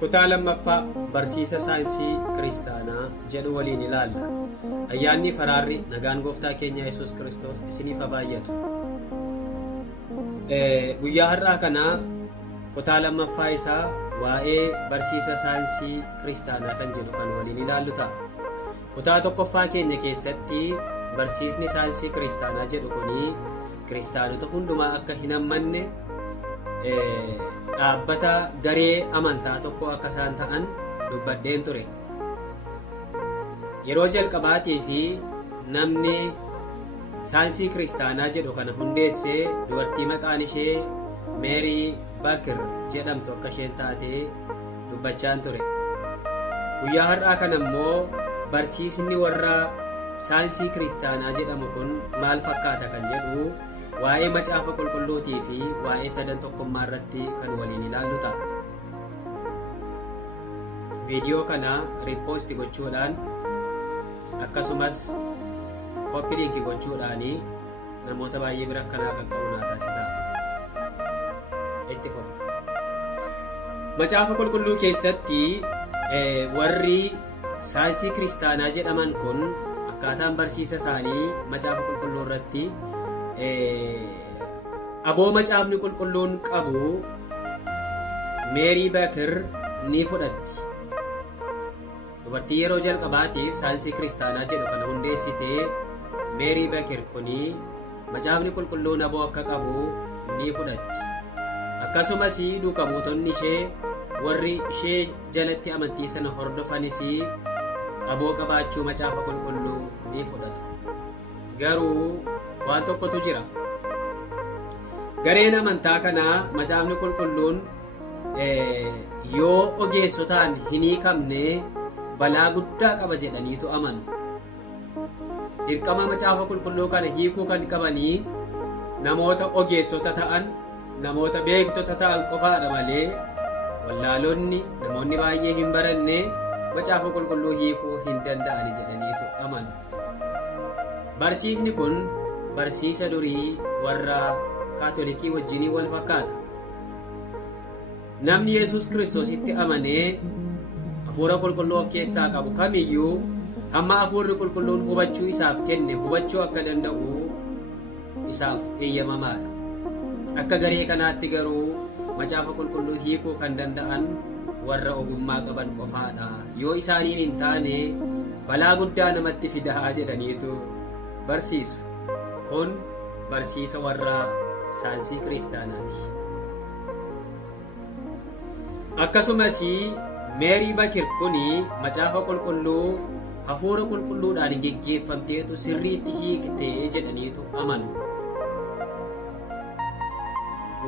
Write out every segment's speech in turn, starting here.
Kutaa lammaffaa barsiisa saayinsii kiristaanaa jedhu waliin ilaalla. Ayyaanni faraarri nagaan gooftaa keenya Yesuus Kiristoos isiniif haa baay'atu. Guyyaa har'aa kana kutaa lammaffaa isaa waa'ee barsiisa saayinsii kiristaanaa kan jedhu kan waliin ilaallu ta'a. Kutaa tokkoffaa keenya keessatti barsiisni saayinsii kiristaanaa jedhu kuni kiristaanota hundumaa akka hin hammanne dhaabbata garee amantaa tokko akka isaan ta'an dubbadheen ture. Yeroo jalqabaatii fi namni saayinsii kiristaanaa jedhu kana hundeessee dubartii maqaan ishee Meerii Bakir jedhamtu akka isheen taatee dubbachaan ture. Guyyaa har'aa kana immoo barsiisni warra saayinsii kiristaanaa jedhamu kun maal fakkaata kan jedhu waa'ee macaafa qulqulluutii fi waa'ee sadan tokkummaa irratti kan waliin ilaallu ta'a. Viidiyoo kana riipoosti gochuudhaan akkasumas koppii liinkii gochuudhaan namoota baay'ee bira kanaa qaqqabu naa taasisaa. Itti fufa. Macaafa qulqulluu keessatti warri saayinsii kiristaanaa jedhaman kun akkaataan barsiisa isaanii macaafa qulqulluu irratti aboo macaafni qulqulluun qabu Meerii Bakir ni fudhatti. Dubartii yeroo jalqabaatiif saayinsii kiristaanaa jedhu kana hundeessitee Meerii Bakir kuni macaafni qulqulluun aboo akka qabu ni fudhatti. Akkasumas duukaa buutonni ishee warri ishee jalatti amantii sana hordofanis aboo qabaachuu macaafa qulqulluu ni fudhatu. Garuu waan tokkotu jira. Gareen amantaa kanaa macaafni qulqulluun yoo ogeessotaan hin hiikamne balaa guddaa qaba jedhaniitu amanu. Dirqama macaafa qulqulluu kana hiikuu kan qabanii namoota ogeessota ta'an, namoota beektota ta'an qofaadha malee wallaalonni namoonni baay'ee hin baranne macaafa qulqulluu hiikuu hin danda'ani jedhaniitu amanu. Barsiisni kun barsiisa durii warra kaatolikii wajjinii wal fakkaata. Namni Yesuus Kiristoositti amanee hafuura qulqulluu of keessaa qabu kamiyyuu hamma hafuurri qulqulluun hubachuu isaaf kenne hubachuu akka danda'u isaaf eeyyamamaadha. Akka garee kanaatti garuu macaafa qulqulluu hiikuu kan danda'an warra ogummaa qaban qofaadha. Yoo isaaniin hin taane balaa guddaa namatti fidaa jedhaniitu barsiisu. Kun barsiisa warra saayinsii kiristaanaati. Akkasumas Meerii Bakir kuni macaafa qulqulluu hafuura qulqulluudhaan geggeeffamteetu sirriitti hiiktee jedhaniitu amanu.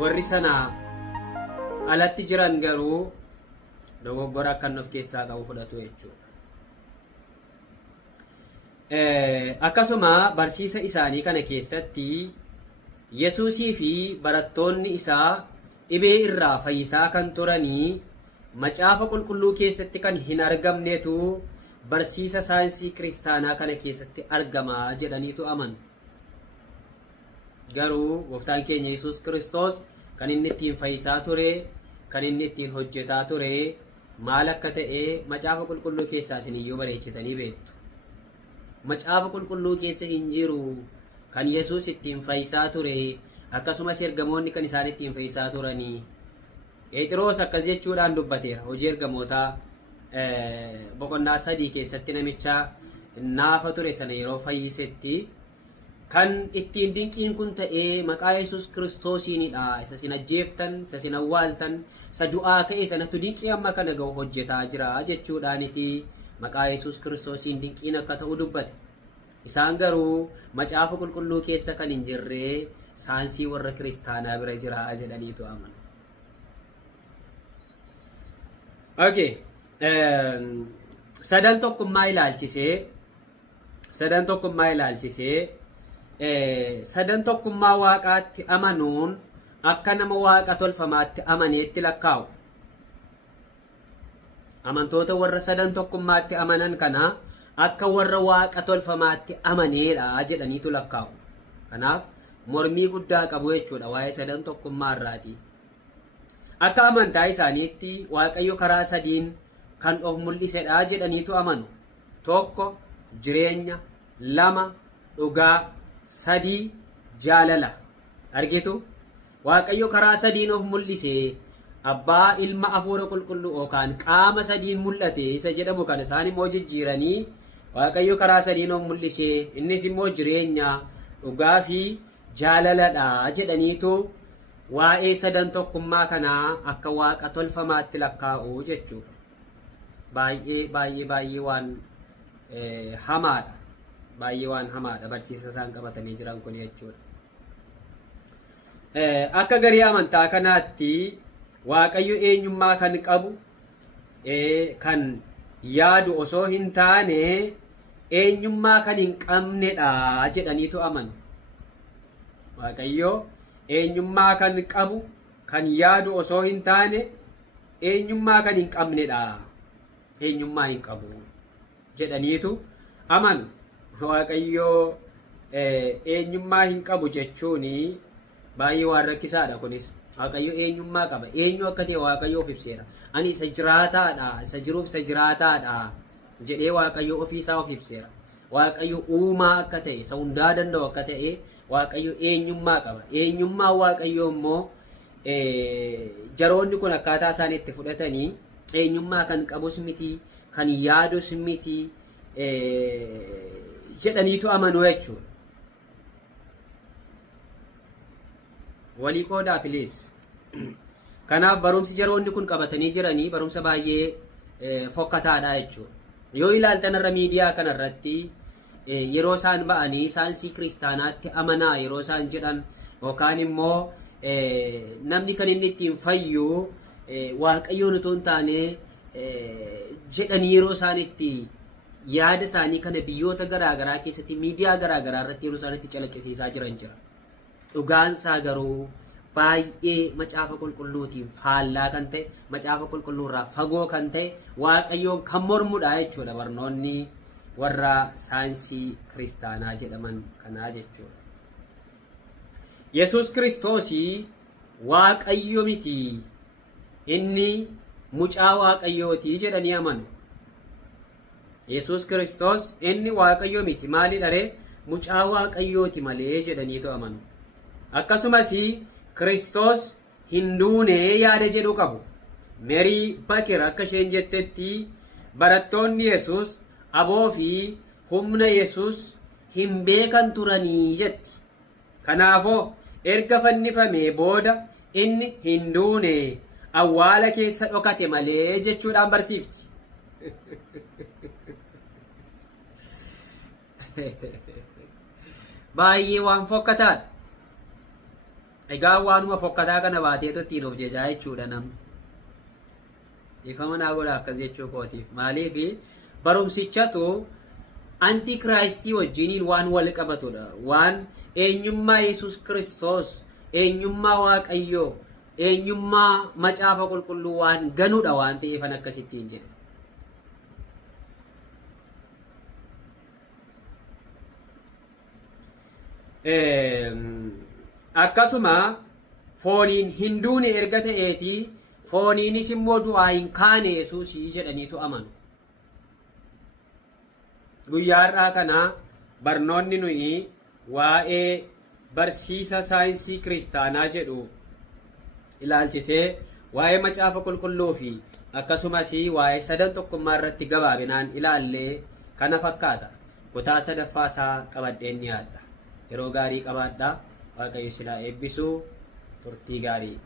Warri sana alatti jiran garuu dogoggora akkan of keessaa qabu fudhatu jechuudha. Akkasuma barsiisa isaanii kana keessatti Yesuusii fi barattoonni isaa dhibee irraa fayyisaa kan turanii macaafa qulqulluu keessatti kan hin argamnetu barsiisa saayinsii kiristaanaa kana keessatti argama jedhaniitu amanu. Garuu gooftaan keenya Yesuus Kiristoos kan inni ittiin fayyisaa ture, kan inni ittiin hojjetaa ture maal akka ta'e macaafa qulqulluu keessaa isin iyyuu bareechitanii beektu. Macaafa qulqulluu keessa hin jiru kan Yesuus ittiin fayyisaa ture, akkasumas ergamoonni kan isaan ittiin fayyisaa turanii. Phexros akkas jechuudhaan dubbateera hojii ergamootaa boqonnaa 3 keessatti namicha naafa ture sana yeroo fayyisetti kan ittiin dinqiin kun ta'ee maqaa Yesuus Kiristoosiinidha. Isa sin ajjeeftan, isa sin awwaaltan, isa du'aa ka'e sanatu dinqii amma kana ga'u hojjetaa jira jechuudhaaniti maqaa Yesuus Kiristoosiin dinqiin akka ta'u dubbate. Isaan garuu macaafa qulqulluu keessa kan hin jirre saayinsii warra kiristaanaa bira jira jedhaniitu amanu. Okay. Sadan tokkummaa ilaalchisee sadan tokkummaa waaqaatti amanuun akka nama waaqa tolfamaatti amaneetti lakkaa'u. Amantoota warra sadan tokkummaatti amanan kana akka warra waaqa tolfamaatti amaneedha jedhaniitu lakkaa'u. Kanaaf mormii guddaa qabu jechuudha waa'ee sadan tokkummaa irraati. akka amantaa isaaniitti Waaqayyo karaa sadiin kan of mul'isedha jedhaniitu amanu. Tokko jireenya, lama dhugaa, sadii jaalala. Argitu Waaqayyo karaa sadiin of mul'ise, Abbaa, Ilma, Hafuura Qulqulluu yookaan qaama sadiin mul'ate isa jedhamu kan isaan immoo jijjiiranii Waaqayyo karaa sadiin of mul'ise, innis immoo jireenya, dhugaa fi jaalaladha jedhaniitu waa'ee sadan tokkummaa kanaa akka waaqa tolfamaatti lakkaa'u jechuudha. Baay'ee waan hamaadha. Baay'ee waan hamaadha barsiisa isaan qabatanii jiran kun jechuudha. Akka garii amantaa kanaatti Waaqayyo eenyummaa kan qabu, kan yaadu osoo hin taane eenyummaa kan hin qabnedha jedhaniitu amanu. Waaqayyo eenyummaa kan qabu, kan yaadu osoo hin taane eenyummaa kan hin qabnedha. Eenyummaa hin qabu jedhaniitu amanu. Waaqayyo eenyummaa hin qabu jechuun baay'ee waan rakkisaadha kunis. Waaqayyo eenyummaa qaba. Eenyu akka ta'e Waaqayyo of ibseera. Ani isa jiraataadha, isa jiruuf isa jiraataadha jedhee Waaqayyo ofii isaa of ibseera. Waaqayyo uumaa akka ta'e, isa hundaa danda'u akka ta'e Waaqayyo eenyummaa qaba. Eenyummaa Waaqayyo immoo jaroonni kun akkaataa isaan itti fudhatanii eenyummaa kan qabus miti, kan yaadus miti jedhaniitu amanu jechuudha. Walii qoodaa please. Kanaaf barumsi jaroonni kun qabatanii jiranii barumsa baay'ee fokkataadha jechuudha. Yoo ilaaltan irra miidiyaa kanarratti yeroo isaan ba'anii saayinsii kiristaanaatti amanaa yeroo isaan jedhan yookaan immoo namni kan inni ittiin fayyu Waaqayyoon utuu hin taane jedhanii yeroo isaan itti yaada isaanii kana biyyoota garaagaraa keessatti miidiyaa garaagaraa irratti yeroo isaan itti calaqqisiisaa jiran jira. Dhugaansaa garuu baay'ee macaafa qulqulluutiin faallaa kan ta'e, macaafa qulqulluurraa fagoo kan ta'e, Waaqayyoon kan mormudha jechuudha barnoonni warra saayinsii kiristaanaa jedhaman kanaa jechuudha. Yesuus Kiristoos Waaqayyo miti, inni mucaa Waaqayyooti jedhanii amanu. Yesuus Kiristoos inni Waaqayyo miti, maalidha ree? Mucaa Waaqayyooti malee jedhaniitu amanu. Akkasumas Kiristoos hin duune yaada jedhu qabu. Meerii Bakir akka isheen jettetti barattoonni Yesuus aboo fi humna Yesuus hin beekan turanii jetti. Kanaafoo erga fannifamee booda inni hin duune awwaala keessa dhokate malee jechuudhaan barsiifti. Baay'ee waan fokkataadha. Egaa waanuma fokkataa kana baateetu ittiin of jajaa jechuudha namni. Ifama naa godha akkas jechuu kootiif. Maaliif barumsichatu antikiraayistii wajjiniin waan wal qabatudha. Waan eenyummaa Yesuus Kiristoos, eenyummaa Waaqayyoo, eenyummaa macaafa qulqulluu waan ganudha waan ta'eefan akkasittiin jedhe. Akkasuma fooniin hin duune erga ta'eeti fooniinis immoo du'aa hin kaane Yesuusii jedhaniitu amanu. Guyyaa har'aa kana barnoonni nuyi waa'ee barsiisa saayinsii kiristaanaa jedhu ilaalchisee waa'ee macaafa qulqulluu fi akkasumas waa'ee sadan tokkummaa irratti gabaabinaan ilaallee kana fakkaata. Kutaa sadaffaa isaa qabadheen dhiyaadha. Yeroo gaarii qabaadhaa. Waaqayyo silaa eebbisuu, turtii gaarii.